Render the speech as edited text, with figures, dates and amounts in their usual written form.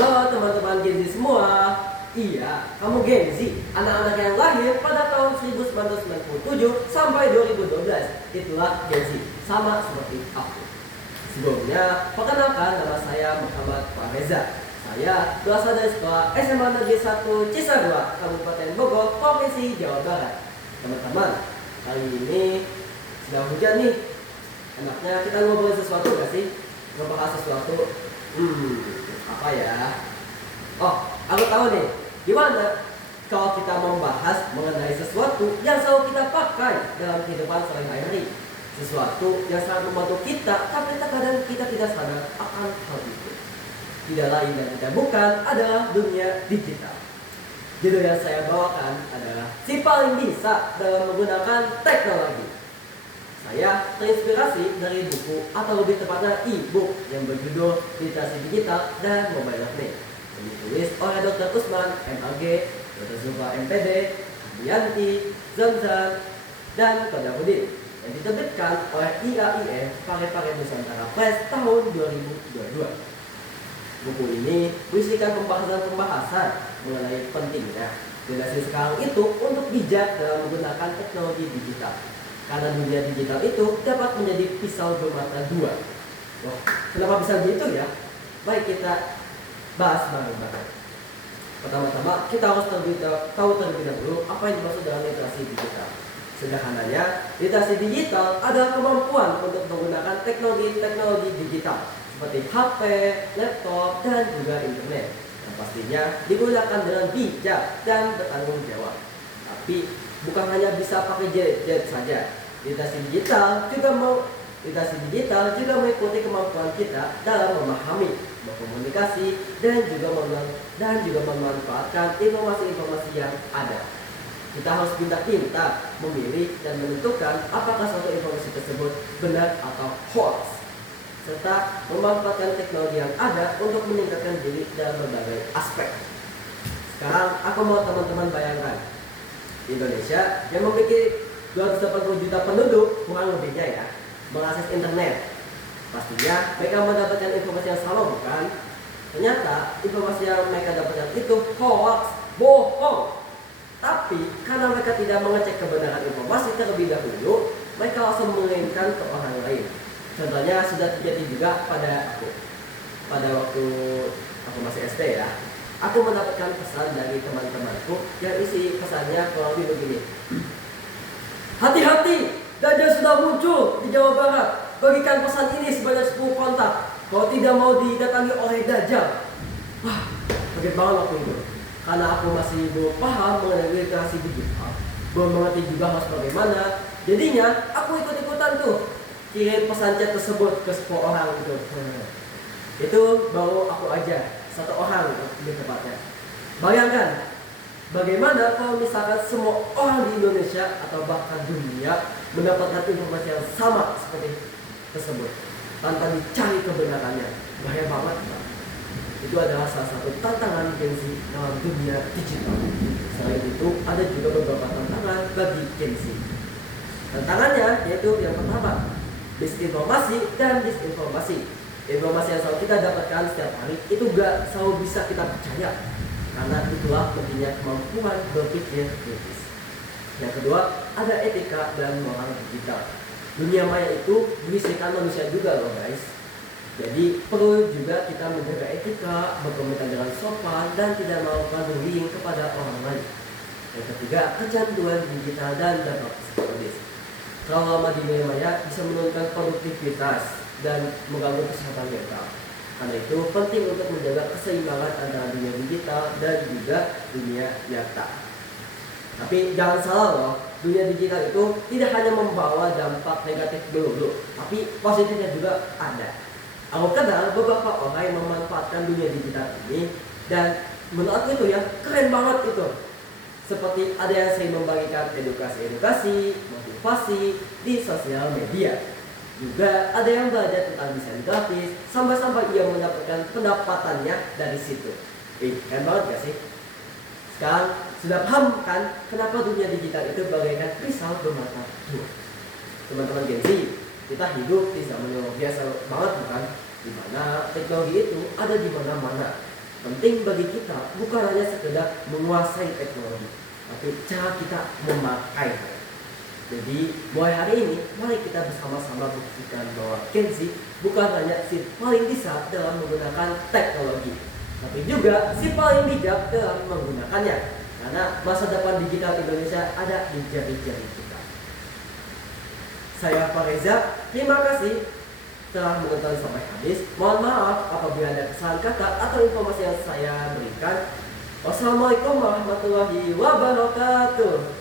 Halo teman-teman Gen Z semua. Iya, kamu Gen Z, anak-anak yang lahir pada tahun 1997 sampai 2012. Itulah Gen Z, sama seperti aku. Sebelumnya, perkenalkan nama saya Muhammad Fareza. Saya berasal dari sekolah SMA Negeri 1 Cisarua, Kabupaten Bogor, Provinsi Jawa Barat. Teman-teman, kali ini sedang hujan nih. Enaknya kita ngobrolin sesuatu gak sih? Ngebahas sesuatu. Apa ya? Oh, aku tahu nih. Gimana kalau kita membahas mengenai sesuatu yang selalu kita pakai dalam kehidupan sehari-hari? Sesuatu yang sangat membantu kita, tapi terkadang kita tidak sadar akan hal itu. Tidak lain dan tidak bukan adalah dunia digital. Judul yang saya bawakan adalah si paling bisa dalam menggunakan teknologi. Saya terinspirasi dari buku atau lebih tepatnya e-book yang berjudul Literasi Digital dan Mobile Learning yang ditulis oleh Dr. Usman, MAG, Dr. Zulfa, MPD, Yanti, Zamzam, dan Kodamudin yang diterbitkan oleh IAIN Parepare Nusantara Press tahun 2022. Buku ini berisikan pembahasan-pembahasan mengenai pentingnya generasi sekarang itu untuk bijak dalam menggunakan teknologi digital. Karena dunia digital itu dapat menjadi pisau bermata dua. Wah, kenapa bisa gitu ya? Baik, kita bahas bareng-bareng. Pertama-tama, kita harus tahu terlebih dahulu apa yang dimaksud dengan literasi digital. Sederhananya, literasi digital adalah kemampuan untuk menggunakan teknologi digital seperti HP, laptop, dan juga internet. Yang pastinya digunakan dengan bijak dan bertanggung jawab. Tapi bukan hanya bisa pakai gadget saja. Literasi digital juga mengikuti kemampuan kita dalam memahami, berkomunikasi, dan juga memanfaatkan informasi-informasi yang ada. Kita harus pintar-pintar memilih dan menentukan apakah suatu informasi tersebut benar atau hoax, serta memanfaatkan teknologi yang ada untuk meningkatkan diri dalam berbagai aspek. Sekarang aku mau teman-teman bayangkan Indonesia yang memiliki 280 juta penduduk kurang lebihnya ya, mengakses internet. Pastinya mereka mendapatkan informasi yang sama, bukan? Ternyata informasi yang mereka dapatkan itu hoax, bohong. Tapi karena mereka tidak mengecek kebenaran informasi terlebih dahulu, mereka langsung mengirimkan ke orang lain. Contohnya sudah terjadi juga pada aku. Pada waktu aku masih SD ya, aku mendapatkan pesan dari teman-temanku yang isi pesannya kurang lebih begini. Hati-hati, Dajjal sudah muncul di Jawa Barat. Bagikan pesan ini sebanyak 10 kontak. Kalau tidak mau didatangi oleh Dajjal. Wah, kaget banget waktu itu. Karena aku masih belum paham mengenai literasi digital, belum mengerti juga harus bagaimana. Jadinya aku ikut-ikutan tuh kirim pesan chat tersebut ke 10 orang gitu. Itu baru aku aja, 1 orang lebih tepatnya. Bayangkan, bagaimana kalau misalkan semua orang di Indonesia atau bahkan dunia mendapatkan informasi yang sama seperti tersebut tanpa dicari kebenarannya? Bahaya banget, Pak. Itu adalah salah satu tantangan Gen Z dalam dunia digital. Selain itu, ada juga beberapa tantangan bagi Gen Z. Tantangannya yaitu yang pertama, disinformasi dan disinformasi. Informasi yang selalu kita dapatkan setiap hari itu gak selalu bisa kita percaya. Karena itulah pentingnya kemampuan berpikir kritis. Yang kedua, ada etika dan moral digital. Dunia maya itu berisikan manusia juga loh guys. Jadi perlu juga kita menjaga etika, berkomentar dengan sopan, dan tidak melakukan bullying kepada orang lain. Yang ketiga, kecanduan digital dan dampak psikologis. Terlalu lama di dunia maya bisa menurunkan produktivitas dan mengganggu kesehatan mental. Karena itu penting untuk menjaga keseimbangan antara dunia digital dan juga dunia nyata. Tapi jangan salah loh, dunia digital itu tidak hanya membawa dampak negatif dulu, tapi positifnya juga ada. Aku kenal beberapa orang yang memanfaatkan dunia digital ini dan menurut itu ya keren banget itu. Seperti ada yang sering membagikan edukasi, motivasi di sosial media. Juga ada yang belajar tentang desain grafis sampai ia mendapatkan pendapatannya dari situ. Keren banget gak sih? Sekarang sudah paham kan kenapa dunia digital itu bagaikan pisau bermata dua? Teman-teman Gen Z, kita hidup di zaman yang biasa banget bukan? Di mana teknologi itu ada di mana-mana. Penting bagi kita bukan hanya sekedar menguasai teknologi, tapi cara kita memakainya. Jadi mulai hari ini, mari kita bersama-sama buktikan bahwa Gen Z bukan hanya si paling bisa dalam menggunakan teknologi, tapi juga si paling bijak dalam menggunakannya. Karena masa depan digital Indonesia ada di jari-jari kita. Saya Pak Reza, terima kasih telah menonton sampai habis. Mohon maaf apabila ada kesalahan kata atau informasi yang saya berikan. Wassalamualaikum warahmatullahi wabarakatuh.